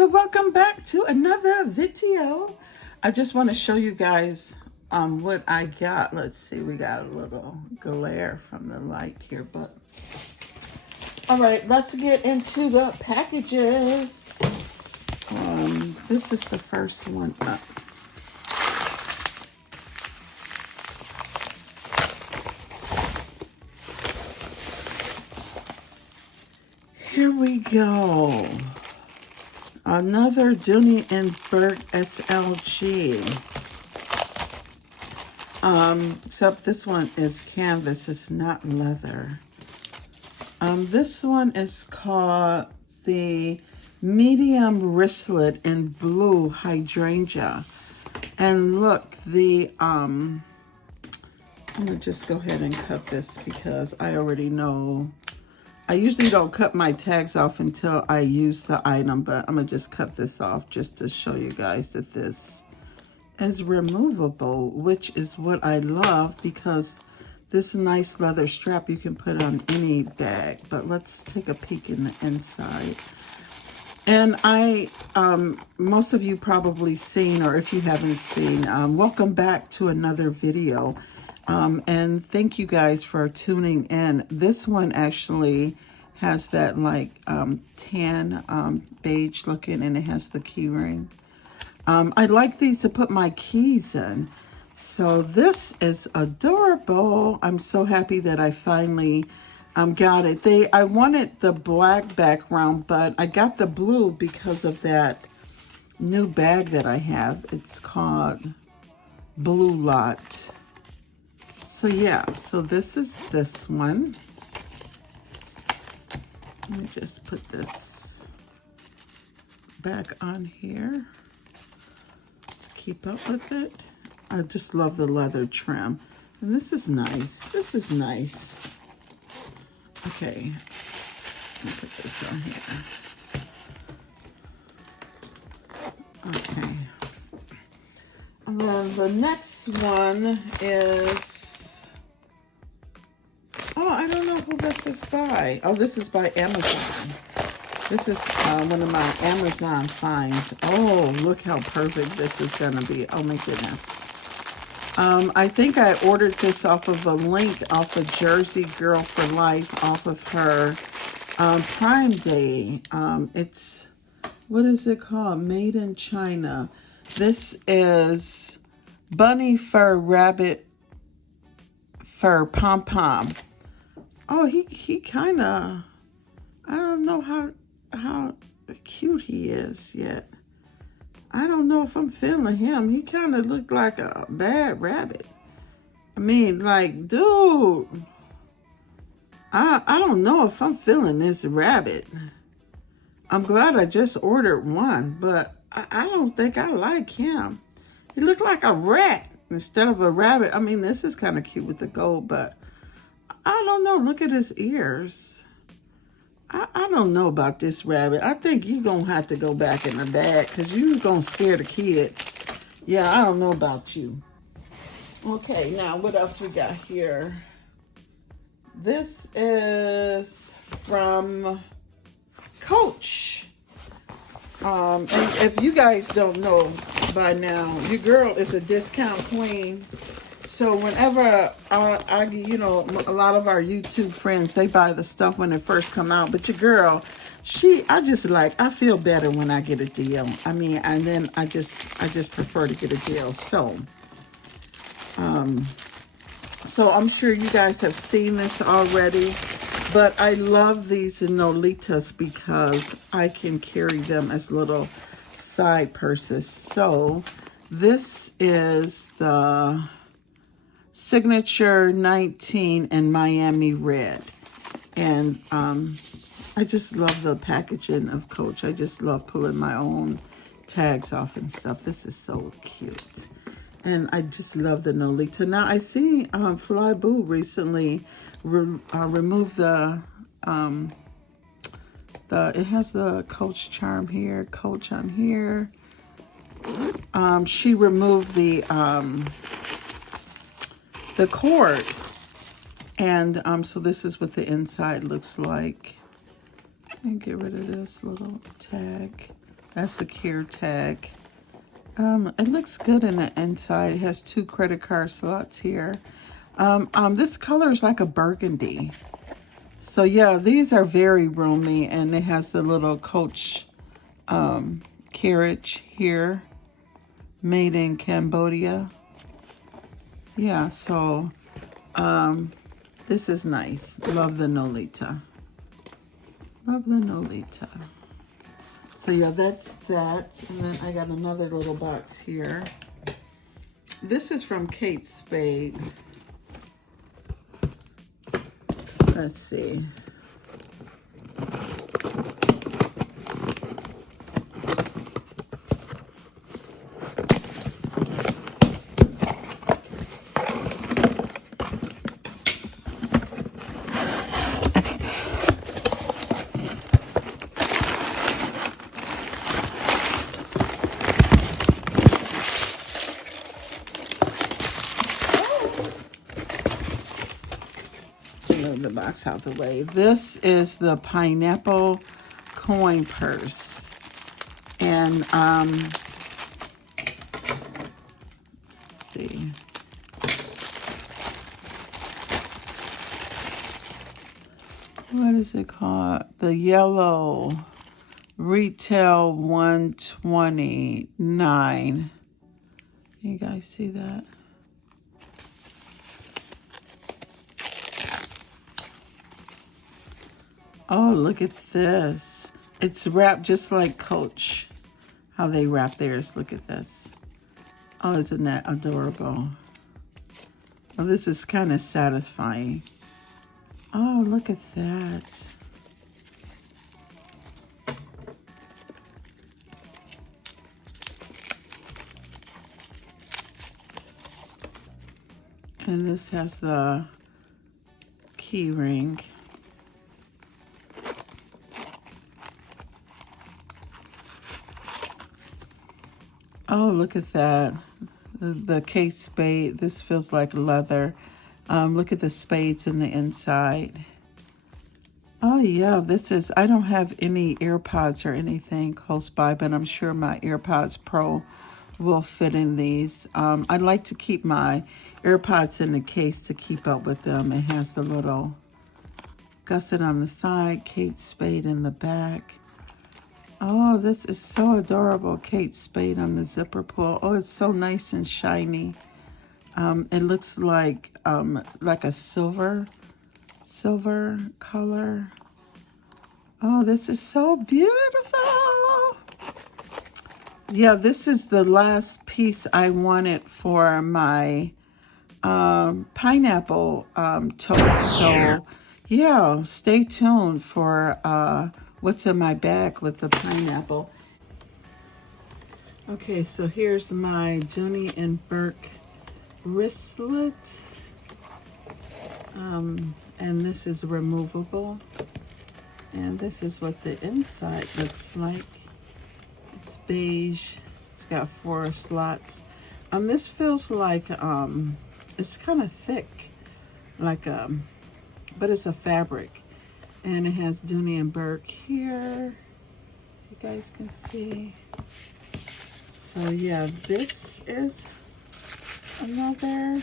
So welcome back to another video. I just want to show you guys what I got. Let's see, we got a little glare from the light here, but all right, let's get into the packages. This is the first one up. Here we go. Another Dooney Burke SLG. Except this one is canvas, it's not leather. This one is called the medium wristlet in blue hydrangea. And look, I'm gonna just go ahead and cut this because I already know. I usually don't cut my tags off until I use the item, but I'm gonna just cut this off just to show you guys that this is removable, which is what I love because this nice leather strap you can put on any bag. But let's take a peek in the inside. And most of you probably seen, or if you haven't seen, welcome back to another video. And thank you guys for tuning in. This one actually has that like tan beige looking, and it has the key ring. I like these to put my keys in. So this is adorable. I'm so happy that I finally got it. I wanted the black background, but I got the blue because of that new bag that I have. It's called Blue Lot. So yeah, so this is this one. Let me just put this back on here to keep up with it. I just love the leather trim. And this is nice. This is nice. Okay, let me put this on here. Okay. And then the next one is, oh, I don't know who this is by. Oh, this is by Amazon. This is one of my Amazon finds. Oh, look how perfect this is gonna be. Oh my goodness. I think I ordered this off of a link off of Jersey Girl for Life, off of her Prime Day. It's, what is it called? Made in China. This is bunny fur, rabbit fur, pom-pom. Oh, he kind of, I don't know how cute he is yet. I don't know if I'm feeling him. He kind of looked like a bad rabbit. I mean, like, dude, I don't know if I'm feeling this rabbit. I'm glad I just ordered one, but I don't think I like him. He looked like a rat instead of a rabbit. I mean, this is kind of cute with the gold, but I don't know. Look at his ears. I don't know about this rabbit. I think you're going to have to go back in the bag because you're going to scare the kids. Yeah, I don't know about you. Okay, now what else we got here? This is from Coach. And if you guys don't know by now, your girl is a discount queen. So whenever I, you know, a lot of our YouTube friends, they buy the stuff when it first come out. But your girl, I feel better when I get a deal. I mean, and then I just prefer to get a deal. So, so I'm sure you guys have seen this already. But I love these Nolitas because I can carry them as little side purses. So this is the Signature 19 in Miami Red. And I just love the packaging of Coach. I just love pulling my own tags off and stuff. This is so cute. And I just love the Nolita. Now I see Fly Boo recently removed it has the Coach charm here, Coach on here. She removed the cord, and so this is what the inside looks like. And get rid of this little tag. That's the care tag. It looks good in the inside. It has 2 credit card slots here. This color is like a burgundy. So yeah, these are very roomy, and it has the little Coach carriage here, made in Cambodia. Yeah, so this is nice. Love the Nolita. Love the Nolita. So yeah, that's that. And then I got another little box here. This is from Kate Spade. Let's see. Move the box out the way. This is the pineapple coin purse. And let's see. What is it called? The yellow retail 129. You guys see that? Oh, look at this. It's wrapped just like Coach, how they wrap theirs. Look at this. Oh, isn't that adorable? Oh, this is kind of satisfying. Oh, look at that. And this has the key ring. Oh, look at that. The Kate Spade. This feels like leather. Look at the spades in the inside. Oh, yeah. This is, I don't have any AirPods or anything close by, but I'm sure my AirPods Pro will fit in these. I'd like to keep my AirPods in the case to keep up with them. It has the little gusset on the side, Kate Spade in the back. Oh, this is so adorable. Kate Spade on the zipper pull. Oh, it's so nice and shiny. It looks like a silver color. Oh, this is so beautiful. Yeah, this is the last piece I wanted for my pineapple toast. So yeah, stay tuned for what's in my bag with the pineapple. Okay, so here's my Dooney and Burke wristlet. And this is removable. And this is what the inside looks like. It's beige. It's got 4 slots. This feels like it's kind of thick, like but it's a fabric. And it has Dooney and Burke here. You guys can see. So yeah, this is another.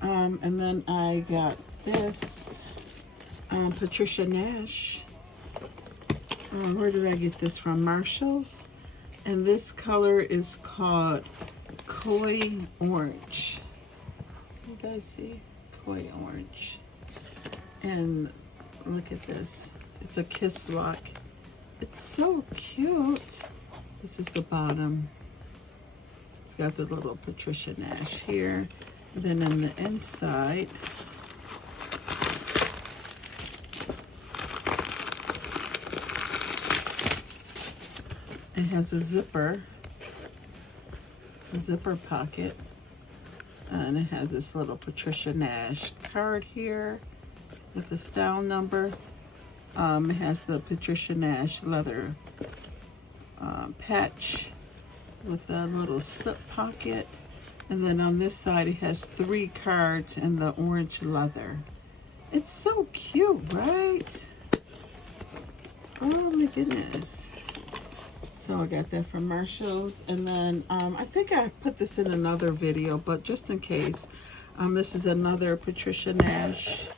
And then I got this Patricia Nash. Where did I get this from? Marshall's. And this color is called Koi Orange. You guys see? Koi Orange. And look at this. It's a kiss lock. It's so cute. This is the bottom. It's got the little Patricia Nash here. And then on the inside, it has a zipper pocket. And it has this little Patricia Nash card here with the style number. It has the Patricia Nash leather patch with a little slip pocket. And then on this side, it has 3 cards in the orange leather. It's so cute, right? Oh my goodness. So I got that from Marshall's. And then I think I put this in another video, but just in case, this is another Patricia Nash.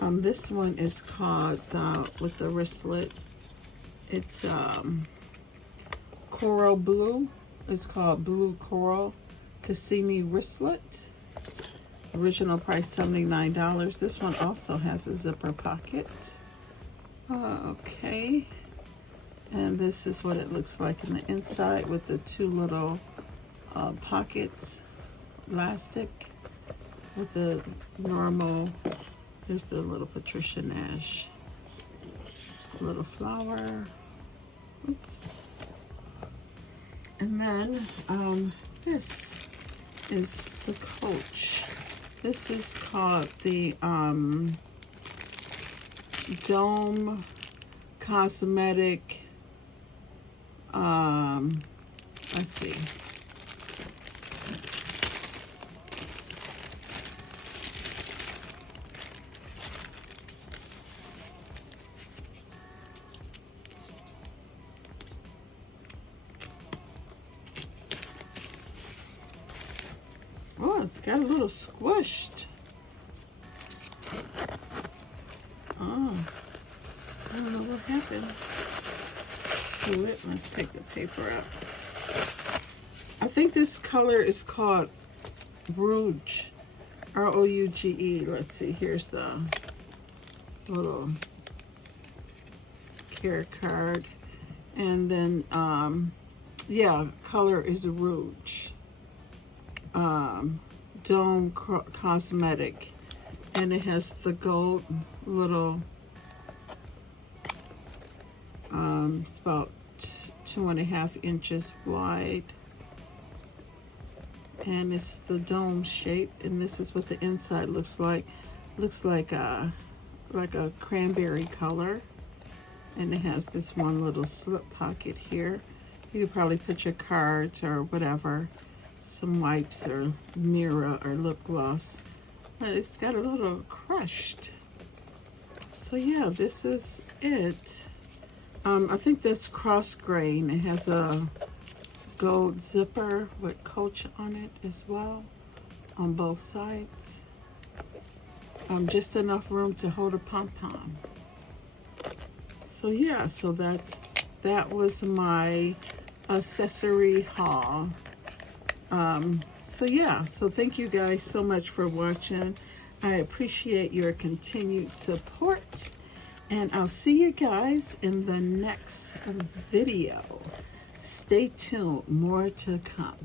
This one is called with the wristlet. It's coral blue. It's called Blue Coral Cassini Wristlet. Original price $79. This one also has a zipper pocket. Okay. And this is what it looks like in the inside with the two little pockets, elastic, with the normal. Here's the little Patricia Nash little flower. Oops. And then this is the Coach. This is called the Dome Cosmetic. Let's see. Oh, it's got a little squished. Oh, I don't know what happened to it. Let's take the paper out. I think this color is called Rouge, R-O-U-G-E. Let's see, here's the little care card. And then, yeah, color is Rouge. Dome Cosmetic, and it has the gold little it's about 2.5 inches wide, and it's the dome shape, and this is what the inside looks like. Looks like a cranberry color, and it has this one little slip pocket here. You could probably put your cards or whatever, some wipes or mirror or lip gloss, but it's got a little crushed. So yeah, this is it. I think that's cross grain. It has a gold zipper with Coach on it as well on both sides. Just enough room to hold a pom-pom. So yeah, so that was my accessory haul. So yeah, so thank you guys so much for watching. I appreciate your continued support, and I'll see you guys in the next video. Stay tuned, more to come.